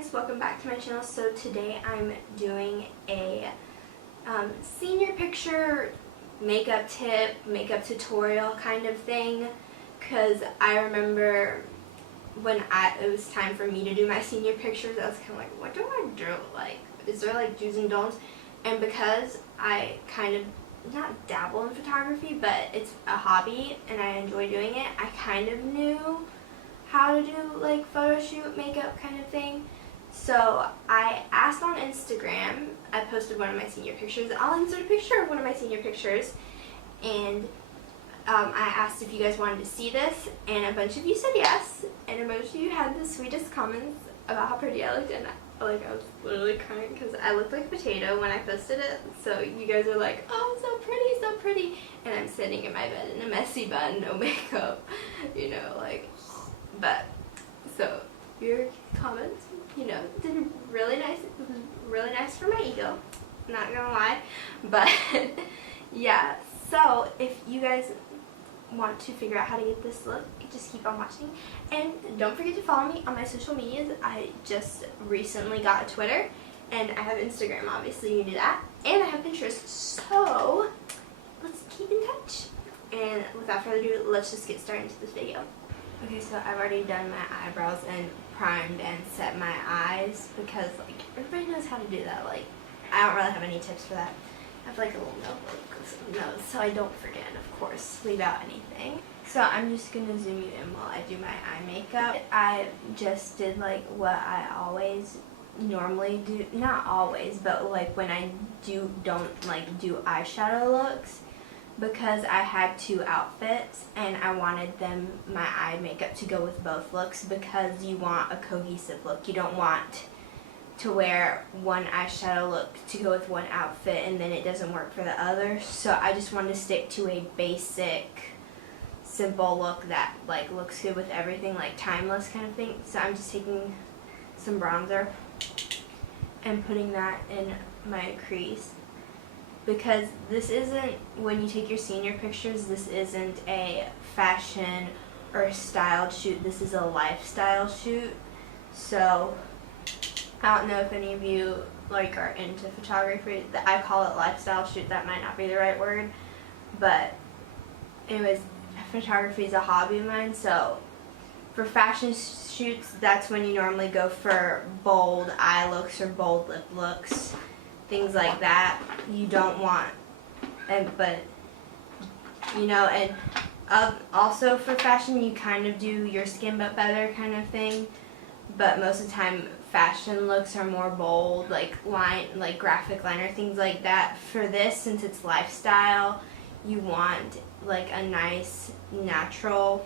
guys, welcome back to my channel. So today I'm doing a senior picture makeup tip, makeup tutorial kind of thing, because I remember when it was time for me to do my senior pictures, I was kind of like, what do I do? Like, is there like do's and don'ts? And because I kind of not dabble in photography, but it's a hobby and I enjoy doing it, I kind of knew how to do like photo shoot makeup kind of thing. So I asked on Instagram, I posted one of my senior pictures. I'll insert a picture of one of my senior pictures, and I asked if you guys wanted to see this, and a bunch of you said yes, and a bunch of you had the sweetest comments about how pretty I looked, and I was literally crying because I looked like a potato when I posted it. So you guys are like, oh, so pretty, and I'm sitting in my bed in a messy bun, no makeup, you know, like. But so your comments, you know, did really nice. It was really nice for my ego, not gonna lie. But yeah, so if you guys want to figure out how to get this look, just keep on watching, and don't forget to follow me on my social medias. I just recently got a Twitter, and I have Instagram. Obviously, you do that, and I have Pinterest. So let's keep in touch. And without further ado, let's just get started into this video. Okay, so I've already done my eyebrows and primed and set my eyes because, like, everybody knows how to do that. Like, I don't really have any tips for that. I have, like, a little notebook with some notes so I don't forget, and of course, leave out anything. So I'm just going to zoom you in while I do my eye makeup. I just did, like, what I always normally do. Not always, but, like, when I don't, like, do eyeshadow looks, because I had two outfits and I wanted my eye makeup to go with both looks, because you want a cohesive look. You don't want to wear one eyeshadow look to go with one outfit and then it doesn't work for the other. So I just wanted to stick to a basic, simple look that like looks good with everything, like timeless kind of thing. So I'm just taking some bronzer and putting that in my crease. Because this isn't, when you take your senior pictures, this isn't a fashion or styled shoot. This is a lifestyle shoot. So I don't know if any of you like are into photography. I call it lifestyle shoot. That might not be the right word. But anyways, photography is a hobby of mine. So for fashion shoots, that's when you normally go for bold eye looks or bold lip looks. Things like that. You don't want, but you know, and also for fashion you kind of do your skin but better kind of thing, but most of the time fashion looks are more bold, like graphic liner, things like that. For this, since it's lifestyle, you want like a nice natural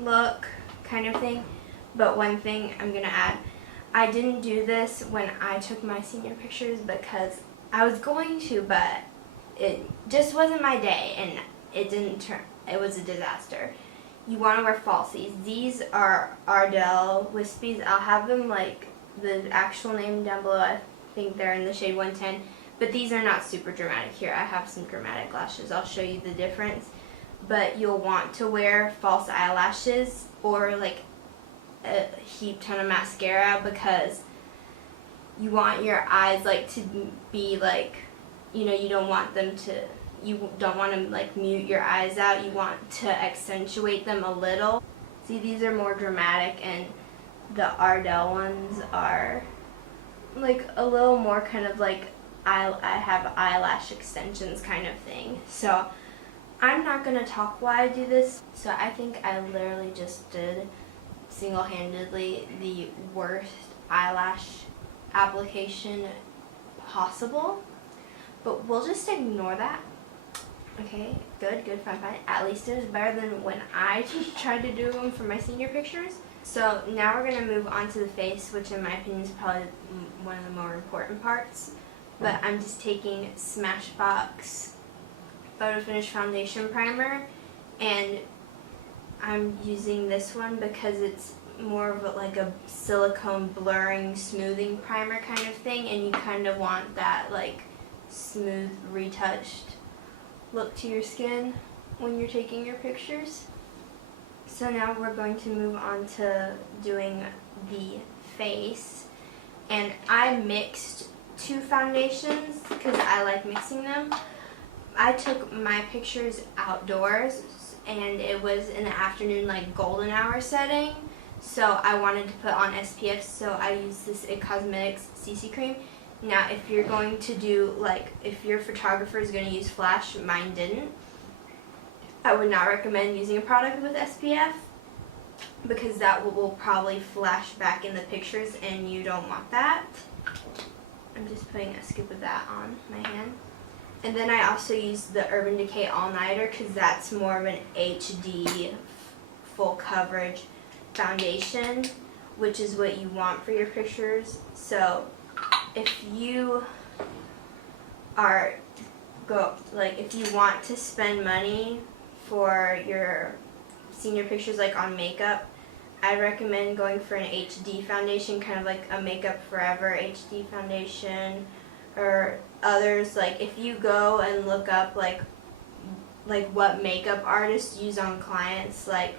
look kind of thing. But one thing I'm gonna add, I didn't do this when I took my senior pictures because I was going to, but it just wasn't my day and it didn't turn, it was a disaster. You want to wear falsies. These are Ardell Wispies. I'll have them, like, the actual name down below. I think they're in the shade 110, but these are not super dramatic. Here, I have some dramatic lashes. I'll show you the difference, but you'll want to wear false eyelashes or like a heap ton of mascara, because you want your eyes like to be like, you know, you don't want to like mute your eyes out. You want to accentuate them a little. See, these are more dramatic, and the Ardell ones are like a little more kind of like I have eyelash extensions kind of thing. So I'm not gonna talk while I do this. So I think I literally just did single-handedly the worst eyelash application possible, but we'll just ignore that. Okay, good, fine. At least it was better than when I tried to do them for my senior pictures. So now we're gonna move on to the face, which in my opinion is probably one of the more important parts. But I'm just taking Smashbox Photo Finish Foundation Primer, and I'm using this one because it's more of like a silicone blurring smoothing primer kind of thing, and you kind of want that like smooth retouched look to your skin when you're taking your pictures. So now we're going to move on to doing the face, and I mixed 2 foundations because I like mixing them. I took my pictures outdoors, and it was in the afternoon, like golden hour setting, so I wanted to put on SPF, so I used this IT Cosmetics CC cream. Now if you're going to do, like, if your photographer is going to use flash, mine didn't, I would not recommend using a product with SPF because that will probably flash back in the pictures, and you don't want that. I'm just putting a scoop of that on my hand. And then I also used the Urban Decay All Nighter because that's more of an HD full coverage foundation, which is what you want for your pictures. So if you are if you want to spend money for your senior pictures, like on makeup, I recommend going for an HD foundation, kind of like a Makeup Forever HD foundation, or others. Like if you go and look up like what makeup artists use on clients, like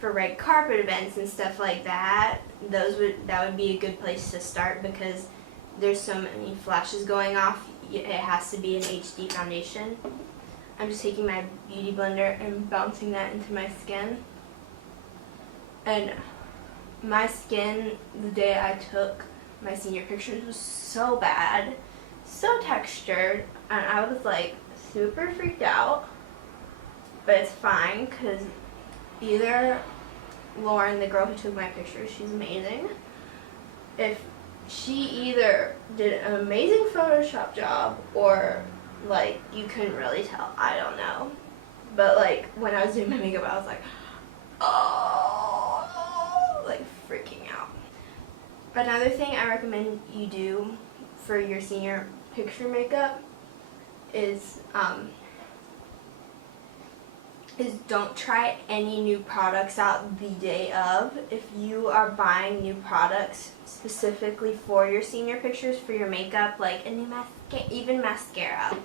for red carpet events and stuff like that, that would be a good place to start because there's so many flashes going off. It has to be an HD foundation. I'm just taking my beauty blender and bouncing that into my skin. And my skin, the day I took my senior pictures, was so bad, so textured, and I was like super freaked out. But it's fine because either Lauren, the girl who took my pictures, she's amazing. If she either did an amazing Photoshop job or like you couldn't really tell, I don't know. But like when I was doing my makeup, I was like, oh, like freaking out. Another thing I recommend you do for your senior picture makeup is don't try any new products out the day of. If you are buying new products specifically for your senior pictures, for your makeup, like a new even mascara,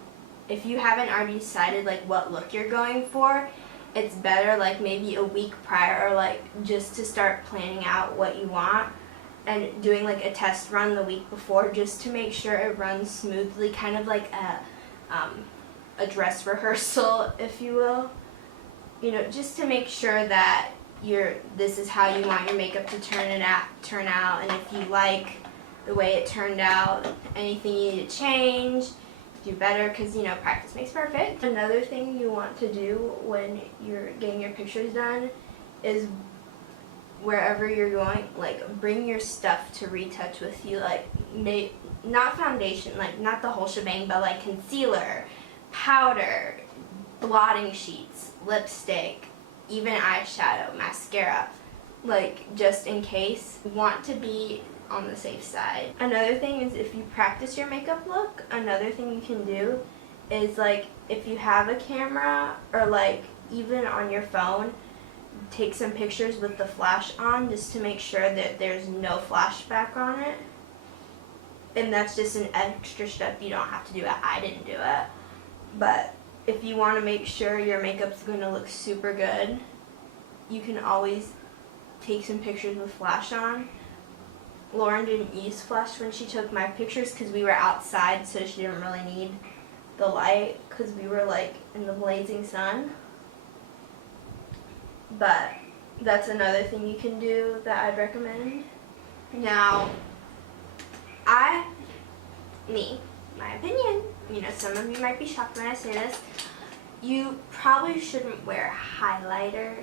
if you haven't already decided like what look you're going for, it's better like maybe a week prior, or like just to start planning out what you want and doing like a test run the week before just to make sure it runs smoothly, kind of like a dress rehearsal, if you will. You know, just to make sure that this is how you want your makeup to turn out, and if you like the way it turned out, anything you need to change, do better, because you know, practice makes perfect. Another thing you want to do when you're getting your pictures done is wherever you're going, like bring your stuff to retouch with you, like not foundation, like not the whole shebang, but like concealer, powder, blotting sheets, lipstick, even eyeshadow, mascara, like just in case. You want to be on the safe side. Another thing is, if you practice your makeup look, another thing you can do is like if you have a camera or like even on your phone, take some pictures with the flash on just to make sure that there's no flashback on it. And that's just an extra step. You don't have to do it. I didn't do it. But if you want to make sure your makeup's going to look super good, you can always take some pictures with flash on. Lauren didn't use flash when she took my pictures because we were outside, so she didn't really need the light because we were like in the blazing sun. But that's another thing you can do that I'd recommend. Now, my opinion, you know, some of you might be shocked when I say this, you probably shouldn't wear highlighter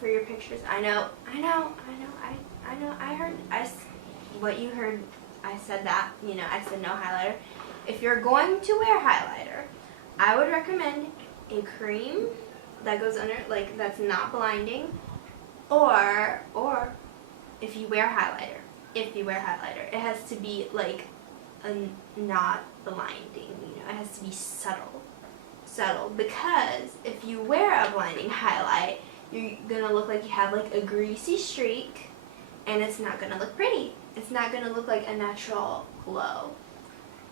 for your pictures. I know, I heard what you heard, I said that, you know, I said no highlighter. If you're going to wear highlighter, I would recommend a cream that goes under, like, that's not blinding, or if you wear highlighter, it has to be like not blinding, you know, it has to be subtle, because if you wear a blinding highlight, you're gonna look like you have like a greasy streak, and it's not gonna look pretty. It's not gonna look like a natural glow.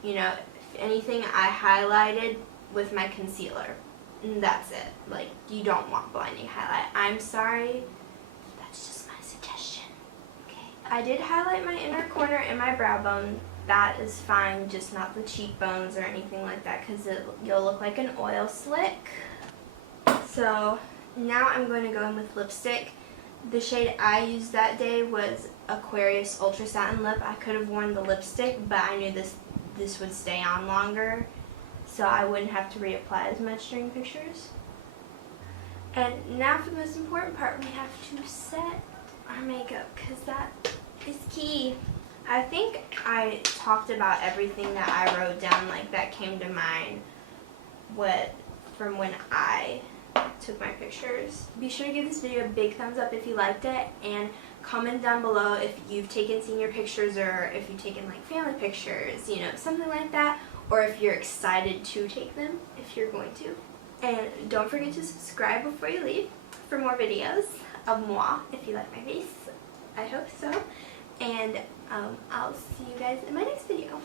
You know, if anything, I highlighted with my concealer, and that's it. Like, you don't want blinding highlight. I'm sorry, that's just my suggestion. Okay. I did highlight my inner corner and my brow bone. That is fine, just not the cheekbones or anything like that, because you'll look like an oil slick. So now I'm going to go in with lipstick. The shade I used that day was Aquarius Ultra Satin Lip. I could have worn the lipstick, but I knew this would stay on longer, so I wouldn't have to reapply as much during pictures. And now for the most important part, we have to set our makeup, because that is key. I think I talked about everything that I wrote down, like that came to mind from when I took my pictures. Be sure to give this video a big thumbs up if you liked it, and comment down below if you've taken senior pictures or if you've taken like family pictures, you know, something like that, or if you're excited to take them, if you're going to. And don't forget to subscribe before you leave for more videos of moi, if you like my face. I hope so. And I'll see you guys in my next video.